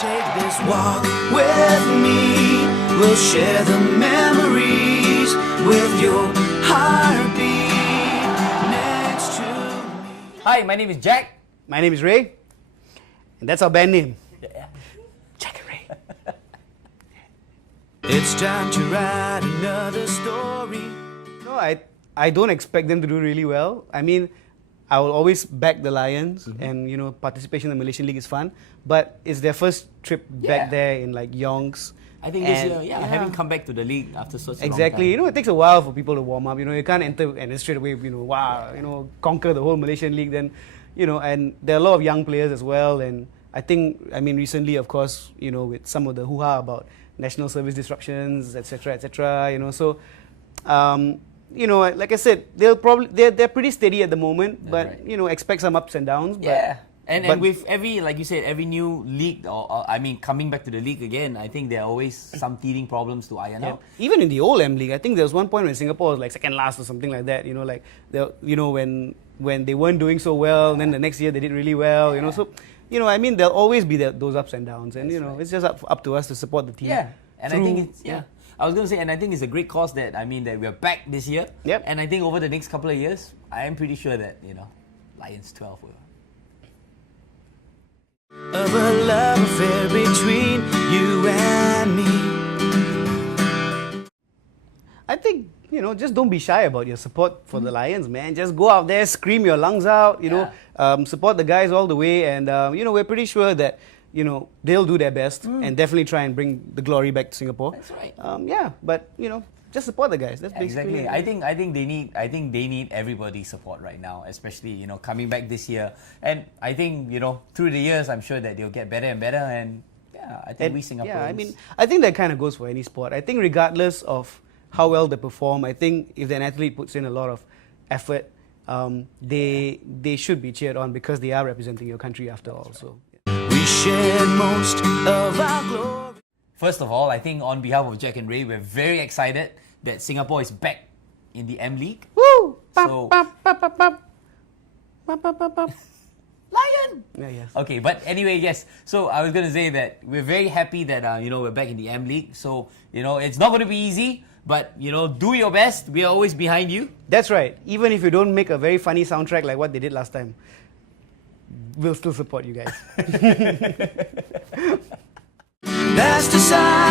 Take this walk with me. We'll share the memories with your heartbeat next to me. Hi, my name is Jack. My name is Ray, and that's our band name. Jack and Ray. It's time to write another story. No, I don't expect them to do really well. I mean, I will always back the Lions, and participation in the Malaysian League is fun. But it's their first trip back there in like Yonks. I think this year, having come back to the league after such a long Exactly. time. It takes a while for people to warm up. You can't enter and then straight away, conquer the whole Malaysian League. Then, and there are a lot of young players as well. And I mean, recently, of course, with some of the hoo-ha about national service disruptions, etc., etc. So, like I said, they're pretty steady at the moment, but expect some ups and downs. But, And with every, like you said, every new league, or coming back to the league again, I think there are always some teething problems to iron out. Even in the old M League, I think there was one point when Singapore was like second last or something like that. When they weren't doing so well, and then the next year they did really well. So, I mean, there'll always be those ups and downs, and it's just up to us to support the team. Yeah, and I think it's I was going to say, and I think it's a great cause that that we're back this year. Yep. And I think over the next couple of years, I am pretty sure that Lions 12 will. Of a love affair between you and me. I think, just don't be shy about your support for the Lions, man. Just go out there, scream your lungs out, support the guys all the way. And, we're pretty sure that, they'll do their best and definitely try and bring the glory back to Singapore. That's right. But, just support the guys. That's basically exactly. I think they need everybody's support right now, especially coming back this year. And I think through the years, I'm sure that they'll get better and better. And I think we Singaporeans. Yeah, I mean, I think that kind of goes for any sport. I think regardless of how well they perform, I think if an athlete puts in a lot of effort, they should be cheered on because they are representing your country after all. So We shared most of our glory. First of all, I think on behalf of Jack and Ray, we're very excited that Singapore is back in the M League. woo! So- Lion! Yeah, yes. Okay, but anyway, yes. So I was going to say that we're very happy that we're back in the M League. So it's not going to be easy, but do your best. We are always behind you. That's right. Even if you don't make a very funny soundtrack like what they did last time, we'll still support you guys. That's the sign.